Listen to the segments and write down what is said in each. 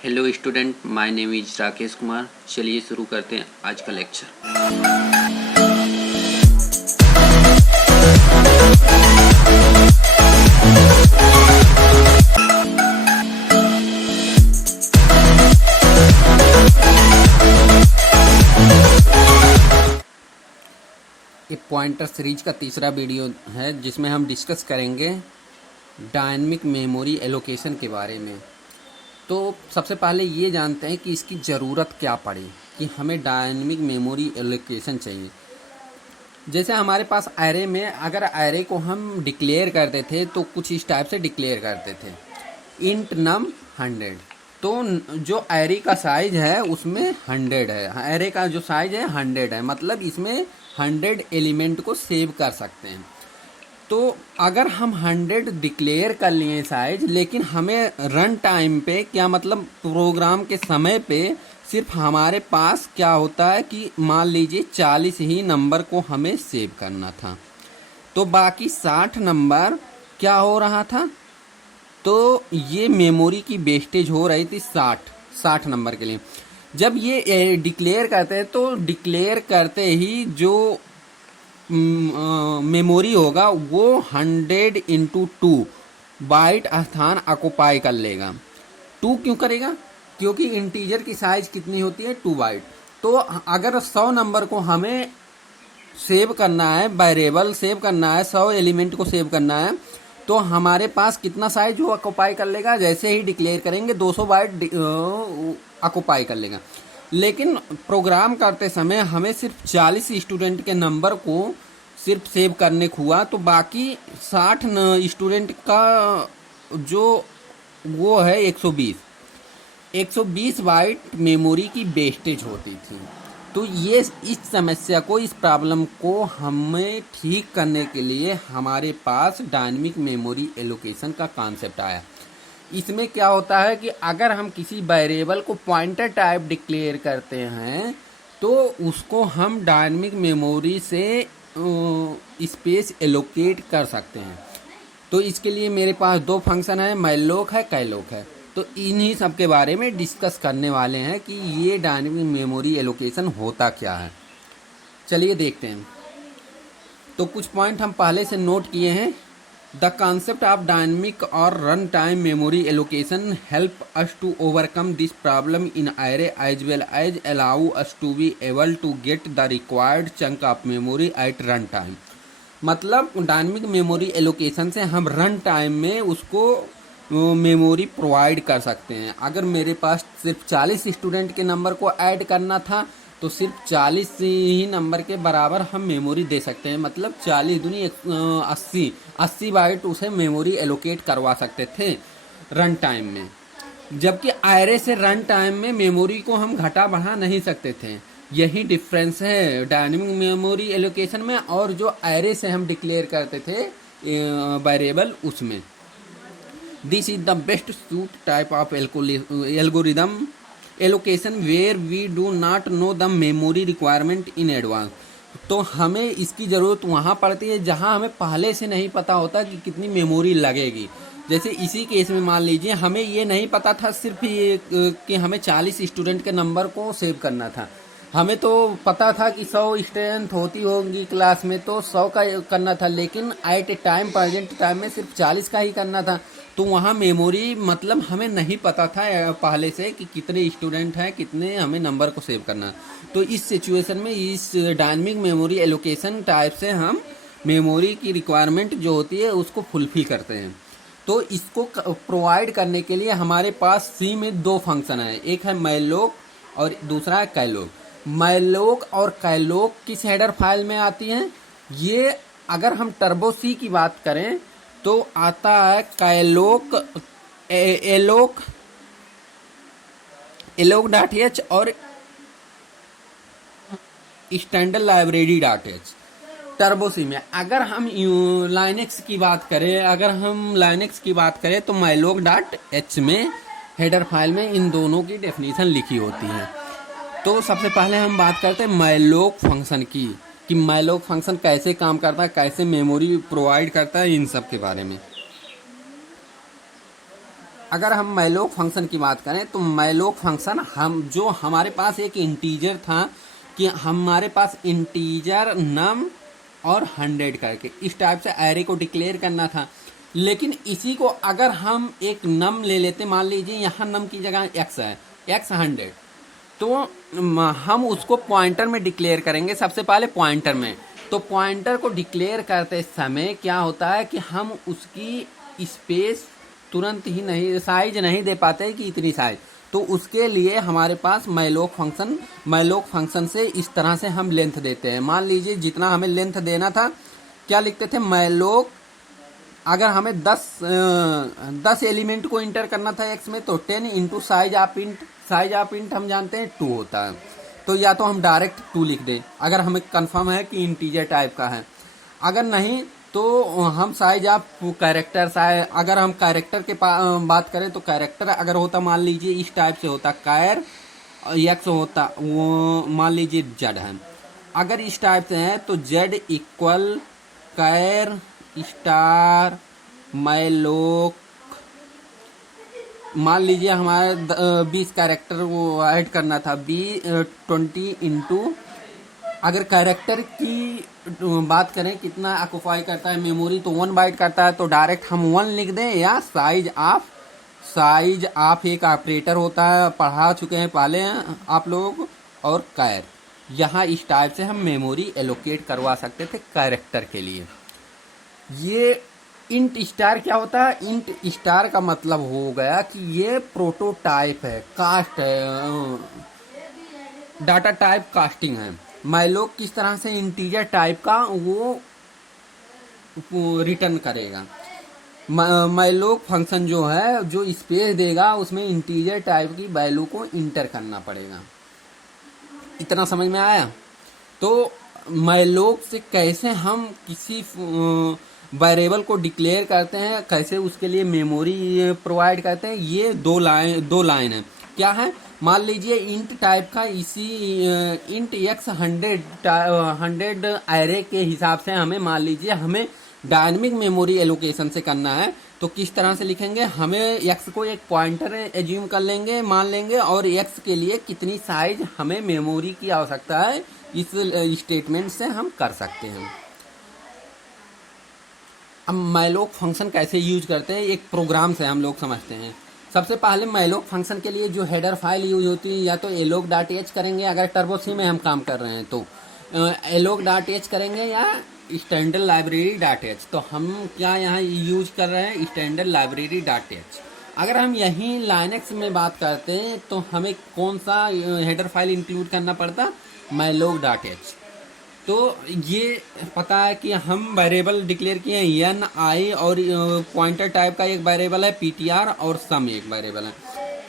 Hello student, my name is Rakesh Kumar. चलिए शुरू करते हैं आज का लेक्चर। एक पॉइंटर सीरीज का तीसरा वीडियो है जिसमें हम डिस्कस करेंगे डायनेमिक मेमोरी एलोकेशन के बारे में। तो सबसे पहले ये जानते हैं कि इसकी ज़रूरत क्या पड़ी कि हमें डायनेमिक मेमोरी एलोकेशन चाहिए। जैसे हमारे पास एरे में अगर एरे को हम डिक्लेयर करते थे तो कुछ इस टाइप से डिक्लेयर करते थे, इंट नम 100। तो जो एरे का साइज है उसमें 100 है, एरे का जो साइज है 100 है, मतलब इसमें 100 एलिमेंट को सेव कर सकते हैं। तो अगर हम 100 डिक्लेयर कर लिए साइज, लेकिन हमें रन टाइम पे क्या मतलब प्रोग्राम के समय पे सिर्फ हमारे पास क्या होता है कि मान लीजिए 40 ही नंबर को हमें सेव करना था, तो बाकी 60 नंबर क्या हो रहा था, तो ये मेमोरी की वेस्टेज हो रही थी 60 नंबर के लिए। जब ये डिक्लेयर करते हैं तो डिक्लेयर करते ही जो मेमोरी होगा वो 100x2 बाइट स्थान ऑक्युपाई कर लेगा। 2 क्यों करेगा? क्योंकि इंटीजर की साइज कितनी होती है, 2 बाइट। तो अगर 100 नंबर को हमें सेव करना है, वेरिएबल सेव करना है, 100 एलिमेंट को सेव करना है, तो हमारे पास कितना साइज वो ऑक्युपाई कर लेगा? जैसे ही डिक्लेयर करेंगे 200 बाइट ऑक्युपाई कर लेगा। लेकिन प्रोग्राम करते समय हमें सिर्फ 40 स्टूडेंट के नंबर को सिर्फ सेव करने को हुआ, तो बाकी 60 स्टूडेंट का जो वो है 120 बाइट मेमोरी की वेस्टेज होती थी। तो ये इस समस्या को, इस प्रॉब्लम को हमें ठीक करने के लिए हमारे पास डायनेमिक मेमोरी एलोकेशन का कॉन्सेप्ट आया। इसमें क्या होता है कि अगर हम किसी वेरिएबल को पॉइंटर टाइप डिक्लेयर करते हैं तो उसको हम डायनेमिक मेमोरी से स्पेस एलोकेट कर सकते हैं। तो इसके लिए मेरे पास 2 फंक्शन है, मैलोक है, कैलोक है। तो इन्हीं सब के बारे में डिस्कस करने वाले हैं कि ये डायनेमिक मेमोरी एलोकेशन होता क्या है। चलिए देखते हैं। तो कुछ पॉइंट हम पहले से नोट किए हैं। The concept of dynamic or runtime memory allocation help us to overcome this problem in array as well as allow us to be able to get the required chunk of memory at runtime। मतलब dynamic memory allocation से हम run time में उसको memory provide कर सकते हैं। अगर मेरे पास सिर्फ 40 स्टूडेंट के नंबर को ऐड करना था तो सिर्फ 40 ही नंबर के बराबर हम मेमोरी दे सकते हैं, मतलब 40 दूनी 80 बाइट उसे मेमोरी एलोकेट करवा सकते थे रन टाइम में। जबकि एरे से रन टाइम में मेमोरी को हम घटा बढ़ा नहीं सकते थे। यही डिफरेंस है डायनेमिक मेमोरी एलोकेशन में और जो एरे से हम डिक्लेयर करते थे वेरिएबल उसमें। This is the best suit type of algorithm allocation where we do not know the memory requirement in advance. तो हमें इसकी ज़रूरत वहाँ पड़ती है जहाँ हमें पहले से नहीं पता होता कि कितनी मेमोरी लगेगी। जैसे इसी केस में मान लीजिए हमें ये नहीं पता था सिर्फ ये कि हमें 40 स्टूडेंट के नंबर को सेव करना था। हमें तो पता था कि 100 स्ट्रेंथ होती होगी क्लास में, तो 100 का करना था, लेकिन at a time present time में सिर्फ 40 का ही करना था। तो वहाँ मेमोरी मतलब हमें नहीं पता था पहले से कि कितने स्टूडेंट हैं, कितने हमें नंबर को सेव करना। तो इस सिचुएशन में इस डायनेमिक मेमोरी एलोकेशन टाइप से हम मेमोरी की रिक्वायरमेंट जो होती है उसको फुलफिल करते हैं। तो इसको प्रोवाइड करने के लिए हमारे पास सी में 2 फंक्शन है, एक है मैलोक और दूसरा है कैलोक। मैलोक और कैलोक किस हेडर फाइल में आती हैं? ये अगर हम टर्बो सी की बात करें तो आता है कैलोक एलोक.h और स्टैंडर्ड लाइब्रेरी.h टर्बो सी में। अगर हम लाइनेक्स की बात करें तो मैलोक.h में हेडर फाइल में इन दोनों की डेफिनेशन लिखी होती है। तो सबसे पहले हम बात करते हैं मैलोक फंक्शन की कि मैलोक फंक्शन कैसे काम करता है, कैसे मेमोरी प्रोवाइड करता है, इन सब के बारे में। अगर हम मैलोक फंक्शन की बात करें तो मैलोक फंक्शन हम जो हमारे पास एक इंटीजर था कि हमारे पास इंटीजर नम और 100 करके इस टाइप से एरे को डिक्लेयर करना था। लेकिन इसी को अगर हम एक नम ले लेते, मान लीजिए यहाँ नम की जगह एक्स है, एक्स 100, तो हम उसको पॉइंटर में डिक्लेयर करेंगे सबसे पहले पॉइंटर में। तो पॉइंटर को डिक्लेयर करते समय क्या होता है कि हम उसकी स्पेस तुरंत ही नहीं, साइज नहीं दे पाते कि इतनी साइज, तो उसके लिए हमारे पास मैलोक फंक्शन से इस तरह से हम लेंथ देते हैं। मान लीजिए जितना हमें लेंथ देना था, क्या लिखते थे, मैलोक, अगर हमें 10 एलिमेंट को इंटर करना था एक्स में तो 10 इंटू साइज ऑफ इंट हम जानते हैं 2 होता है। तो या तो हम डायरेक्ट 2 लिख दें अगर हमें कंफर्म है कि इंटीजर टाइप का है, अगर नहीं तो हम साइज ऑफ कैरेक्टर, अगर हम कैरेक्टर के बात करें तो कैरेक्टर अगर होता, मान लीजिए इस टाइप से होता, कैर एक्स होता, वो मान लीजिए जेड है, अगर इस टाइप से है तो जेड इक्वल कैर स्टार मैलोक, मान लीजिए हमारे 20 कैरेक्टर वो ऐड करना था, 20 इंटू, अगर कैरेक्टर की बात करें कितना ऑक्युपाई करता है मेमोरी तो 1 बाइट करता है, तो डायरेक्ट हम 1 लिख दें, या साइज ऑफ एक ऑपरेटर होता है, पढ़ा चुके हैं पहले आप लोग, और कैर, यहाँ इस टाइप से हम मेमोरी एलोकेट करवा सकते थे कैरेक्टर के लिए। ये इंट स्टार क्या होता है, इंट स्टार का मतलब हो गया कि ये प्रोटोटाइप है, कास्ट है, डाटा टाइप कास्टिंग है। मैलोक किस तरह से इंटीजर टाइप का वो रिटर्न करेगा, मैलोक फंक्शन जो है जो स्पेस देगा उसमें इंटीजर टाइप की वैल्यू को इंटर करना पड़ेगा। इतना समझ में आया? तो मैलोक से कैसे हम किसी वेरिएबल को डिक्लेयर करते हैं, कैसे उसके लिए मेमोरी प्रोवाइड करते हैं, ये दो लाइन है। क्या है, मान लीजिए इंट टाइप का इसी इंट एक्स 100 एरे के हिसाब से हमें, मान लीजिए हमें डायनेमिक मेमोरी एलोकेशन से करना है, तो किस तरह से लिखेंगे, हमें एक्स को एक पॉइंटर एज्यूम कर लेंगे, मान लेंगे, और एक्स के लिए कितनी साइज हमें मेमोरी की आवश्यकता है, इस स्टेटमेंट से हम कर सकते हैं। अब मैलोक फंक्शन कैसे यूज करते हैं, एक प्रोग्राम से हम लोग समझते हैं। सबसे पहले मैलोक फंक्शन के लिए जो हेडर फाइल यूज होती है, या तो alloc.h करेंगे अगर टर्बो सी में हम काम कर रहे हैं तो alloc.h करेंगे, या स्टैंडर्ड लाइब्रेरी.h। तो हम क्या यहाँ यूज कर रहे हैं, स्टैंडर्ड लाइब्रेरी.h। अगर हम यहीं लाइनक्स में बात करते हैं तो हमें कौन सा हेडर फाइल इंक्लूड करना पड़ता, malloc.h। तो ये पता है कि हम वेरिएबल डिक्लेयर किए हैं एन आई, और पॉइंटर टाइप का एक वेरिएबल है ptr, और सम एक वेरिएबल है।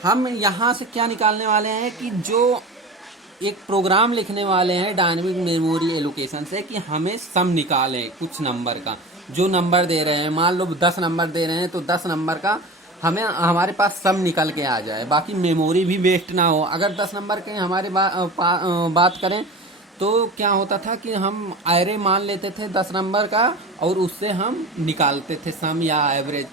हम यहाँ से क्या निकालने वाले हैं कि जो एक प्रोग्राम लिखने वाले हैं डायनेमिक मेमोरी एलोकेशन से, कि हमें सम निकालें कुछ नंबर का, जो नंबर दे रहे हैं, मान लो 10 नंबर दे रहे हैं तो 10 नंबर का हमें हमारे पास सम निकल के आ जाए, बाकी मेमोरी भी वेस्ट ना हो। अगर 10 नंबर के हमारे बात करें तो क्या होता था कि हम एरे मान लेते थे 10 नंबर का, और उससे हम निकालते थे सम या एवरेज।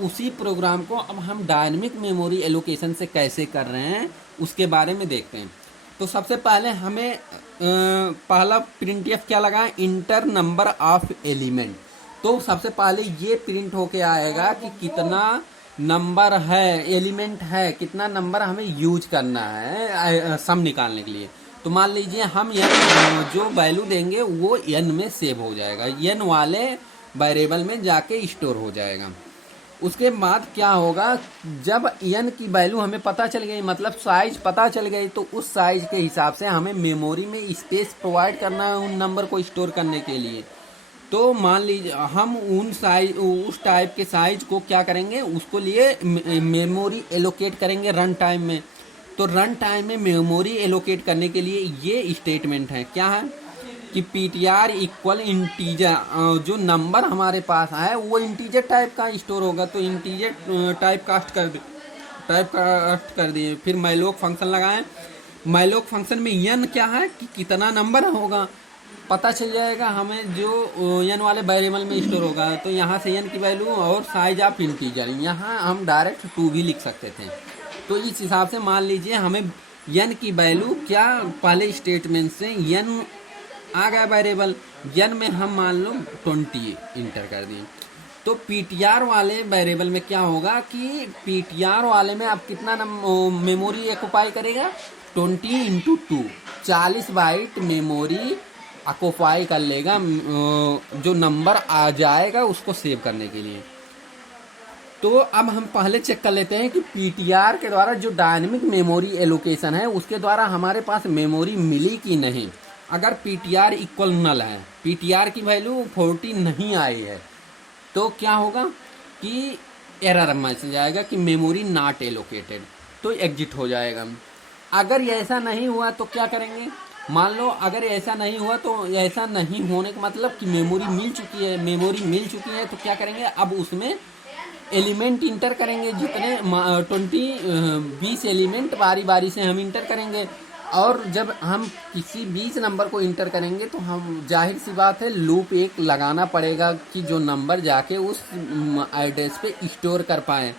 उसी प्रोग्राम को अब हम डायनेमिक मेमोरी एलोकेशन से कैसे कर रहे हैं उसके बारे में देखते हैं। तो सबसे पहले हमें पहला प्रिंटफ क्या लगा, इंटर नंबर ऑफ एलिमेंट। तो सबसे पहले ये प्रिंट होके आएगा कि कितना नंबर है, एलिमेंट है, कितना नंबर हमें यूज करना है सम निकालने के लिए। तो मान लीजिए हम n जो वैल्यू देंगे वो n में सेव हो जाएगा, n वाले वेरिएबल में जाके स्टोर हो जाएगा। उसके बाद क्या होगा, जब n की वैल्यू हमें पता चल गई, मतलब साइज पता चल गई, तो उस साइज के हिसाब से हमें मेमोरी में स्पेस प्रोवाइड करना है उन नंबर को स्टोर करने के लिए। तो मान लीजिए हम उस टाइप के साइज को क्या करेंगे, उसको लिए मेमोरी एलोकेट करेंगे रन टाइम में। तो रन टाइम में मेमोरी एलोकेट करने के लिए ये स्टेटमेंट है, क्या है कि ptr इक्वल इंटीजर, जो नंबर हमारे पास है वो इंटीजर टाइप का स्टोर होगा, तो इंटीजर टाइप कास्ट कर दिए। फिर मैलोक फंक्शन लगाएं, मैलोक फंक्शन में n क्या है कि कितना नंबर होगा, पता चल जाएगा हमें जो एन वाले वेरिएबल में स्टोर होगा। तो यहाँ से एन की वैल्यू और साइज ऑफ इंटीजर, यहाँ हम डायरेक्ट 2 भी लिख सकते थे। तो इस हिसाब से मान लीजिए हमें एन की वैल्यू क्या, पहले स्टेटमेंट से एन आ गया वेरिएबल, एन में हम मान लो 20 इंटर कर दिए। तो पीटीआर वाले वेरिएबल में क्या होगा कि पीटीआर वाले में अब कितना मेमोरी ऑक्युपाई करेगा, 20 इंटू 2, 40 बाइट मेमोरी ऑक्युपाई कर लेगा, जो नंबर आ जाएगा उसको सेव करने के लिए। तो अब हम पहले चेक कर लेते हैं कि पीटीआर के द्वारा जो डायनेमिक मेमोरी एलोकेशन है उसके द्वारा हमारे पास मेमोरी मिली कि नहीं। अगर पीटीआर इक्वल नल है, पीटीआर की वैल्यू 40 नहीं आई है, तो क्या होगा कि एरर मैसेज आएगा कि मेमोरी नॉट एलोकेटेड, तो एग्जिट हो जाएगा। अगर ऐसा नहीं हुआ तो क्या करेंगे, मान लो अगर ऐसा नहीं हुआ तो ऐसा नहीं होने का मतलब कि मेमोरी मिल चुकी है, मेमोरी मिल चुकी है तो क्या करेंगे, अब उसमें एलिमेंट इंटर करेंगे, जितने 20 एलिमेंट बारी बारी से हम इंटर करेंगे। और जब हम किसी 20 नंबर को इंटर करेंगे तो हम जाहिर सी बात है लूप एक लगाना पड़ेगा कि जो नंबर जाके उस एड्रेस पे स्टोर कर पाए।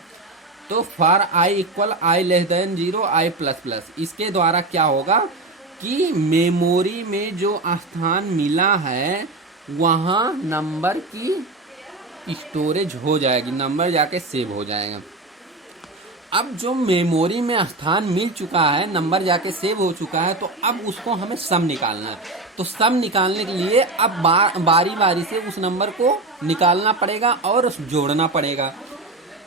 तो for I equal I less than 0 I plus plus, इसके द्वारा क्या होगा कि मेमोरी में जो स्थान मिला है वहाँ नंबर की स्टोरेज हो जाएगी, नंबर जाके सेव हो जाएगा। अब जो मेमोरी में स्थान मिल चुका है, नंबर जाके सेव हो चुका है, तो अब उसको हमें सम निकालना है। तो सम निकालने के लिए अब बारी बारी से उस नंबर को निकालना पड़ेगा और जोड़ना पड़ेगा।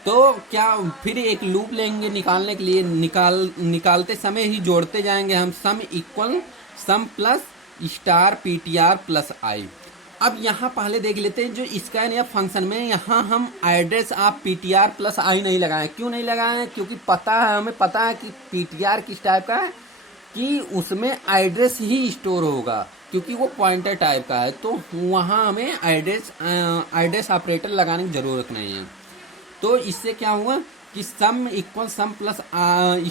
तो क्या फिर एक लूप लेंगे निकालने के लिए, निकालते समय ही जोड़ते जाएंगे हम, sum equal sum plus star PTR plus I. अब यहाँ पहले देख लेते हैं जो स्कैन या फंक्शन में यहाँ हम एड्रेस ऑफ पीटीआर प्लस आई नहीं लगाए। क्यों नहीं लगाए हैं, क्योंकि पता है, हमें पता है कि पीटीआर किस टाइप का है कि उसमें एड्रेस ही स्टोर होगा, क्योंकि वो पॉइंटर टाइप का है। तो वहाँ हमें एड्रेस ऑपरेटर लगाने की ज़रूरत नहीं है। तो इससे क्या हुआ कि sum equal sum plus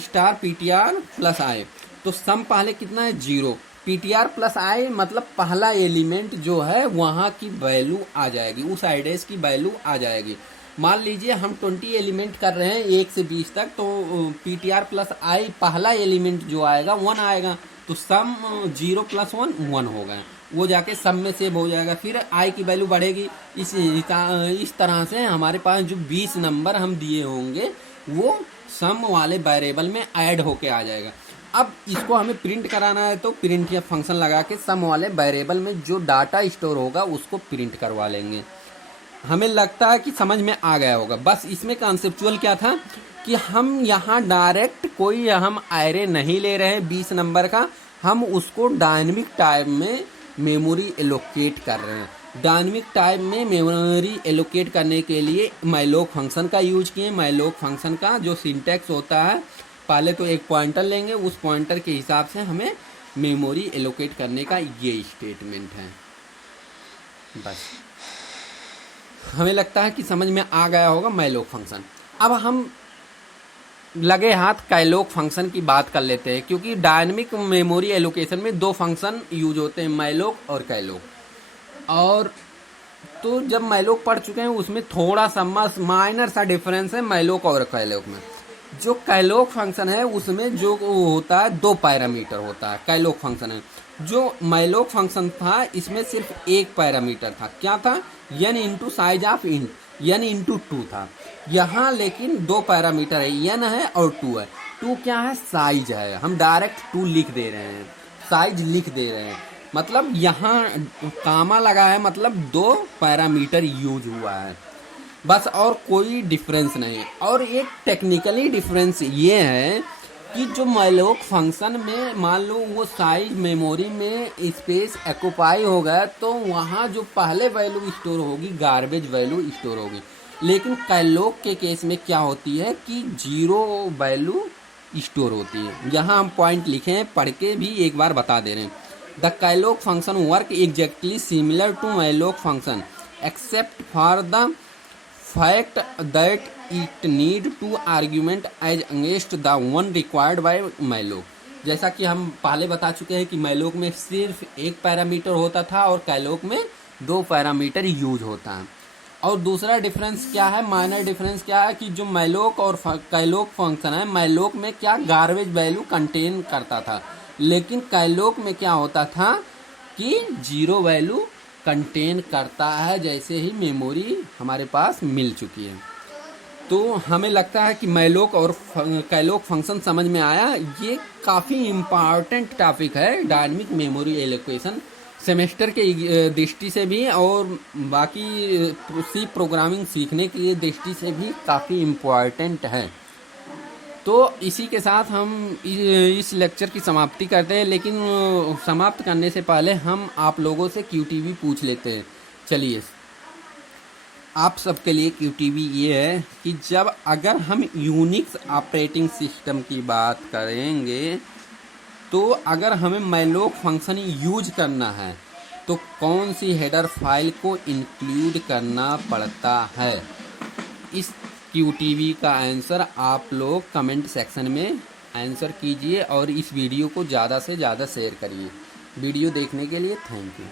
star PTR plus I. तो सम पहले कितना है 0, पीटीआर प्लस आई मतलब पहला एलिमेंट जो है वहाँ की वैल्यू आ जाएगी, उस एड्रेस की वैल्यू आ जाएगी। मान लीजिए हम 20 एलिमेंट कर रहे हैं 1 से 20 तक, तो पीटीआर प्लस आई पहला एलिमेंट जो आएगा 1 आएगा, तो सम 0 प्लस 1 1 होगा, वो जाके सम में सेव हो जाएगा। फिर आई की वैल्यू बढ़ेगी। इस तरह से हमारे पास जो 20 नंबर हम दिए होंगे वो सम वाले वेरिएबल में ऐड होके आ जाएगा। अब इसको हमें प्रिंट कराना है, तो प्रिंट या फंक्शन लगा के सम वाले वेरिएबल में जो डाटा स्टोर होगा उसको प्रिंट करवा लेंगे। हमें लगता है कि समझ में आ गया होगा। बस इसमें कॉन्सेप्चुअल क्या था कि हम यहाँ डायरेक्ट कोई हम एरे नहीं ले रहे हैं 20 नंबर का, हम उसको डायनेमिक टाइप में मेमोरी एलोकेट कर रहे हैं। डायनेमिक टाइप में मेमोरी एलोकेट करने के लिए मैलोक फंक्शन का यूज किए। मैलोक फंक्शन का जो सिंटैक्स होता है, पहले तो एक पॉइंटर लेंगे, उस पॉइंटर के हिसाब से हमें मेमोरी एलोकेट करने का ये स्टेटमेंट है। बस हमें लगता है कि समझ में आ गया होगा मैलोक फंक्शन। अब हम लगे हाथ कैलोक फंक्शन की बात कर लेते हैं, क्योंकि डायनेमिक मेमोरी एलोकेशन में 2 फंक्शन यूज होते हैं, मैलोक और कैलोक। और तो जब मैलोक पढ़ चुके हैं उसमें थोड़ा सा माइनर सा डिफरेंस है मैलोक और कैलोक में। जो कैलोक फंक्शन है उसमें जो होता है 2 पैरामीटर होता है, कैलोक फंक्शन है। जो मैलोक फंक्शन था इसमें सिर्फ 1 पैरामीटर था, क्या था, n into size of int, n into 2 था। यहाँ लेकिन 2 पैरामीटर है, n है और 2 है। 2 क्या है, साइज है, हम डायरेक्ट 2 लिख दे रहे हैं, साइज लिख दे रहे हैं, मतलब यहाँ कामा लगा है, मतलब 2 पैरामीटर यूज हुआ है बस, और कोई डिफरेंस नहीं। और एक टेक्निकली डिफरेंस ये है कि जो मैलोक फंक्शन में मान लो वो साइज मेमोरी में स्पेस ऑक्युपाई होगा, तो वहाँ जो पहले वैल्यू स्टोर होगी गार्बेज वैल्यू स्टोर होगी। लेकिन कैलोक के केस में क्या होती है कि 0 वैल्यू स्टोर होती है। यहाँ हम पॉइंट लिखे हैं, पढ़ के भी एक बार बता दे रहे हैं। The calloc function work exactly similar to malloc function except for the fact that it need 2 argument as against the one required by malloc। जैसा कि हम पहले बता चुके हैं कि मैलोक में सिर्फ एक पैरामीटर होता था और कैलोक में 2 पैरामीटर यूज होता है। और दूसरा डिफरेंस क्या है, माइनर डिफरेंस क्या है कि जो मैलोक और कैलोक फंक्शन है, मैलोक में क्या गार्बेज वैल्यू कंटेन करता था, लेकिन कैलोक में क्या होता था कि 0 वैल्यू कंटेन करता है, जैसे ही मेमोरी हमारे पास मिल चुकी है। तो हमें लगता है कि मैलोक और कैलोक फंक्शन समझ में आया। ये काफ़ी इम्पॉर्टेंट टॉपिक है डायनेमिक मेमोरी एलोकेशन, सेमेस्टर के दृष्टि से भी और बाकी सी प्रोग्रामिंग सीखने की दृष्टि से भी काफ़ी इम्पॉर्टेंट है। तो इसी के साथ हम इस लेक्चर की समाप्ति करते हैं, लेकिन समाप्त करने से पहले हम आप लोगों से QTV पूछ लेते हैं। चलिए, आप सबके लिए QTV ये है कि जब अगर हम यूनिक्स ऑपरेटिंग सिस्टम की बात करेंगे तो अगर हमें मैलोक फंक्शन यूज करना है तो कौन सी हेडर फाइल को इंक्लूड करना पड़ता है। इस QTV का आंसर आप लोग कमेंट सेक्शन में आंसर कीजिए और इस वीडियो को ज़्यादा से ज़्यादा शेयर करिए। वीडियो देखने के लिए थैंक यू।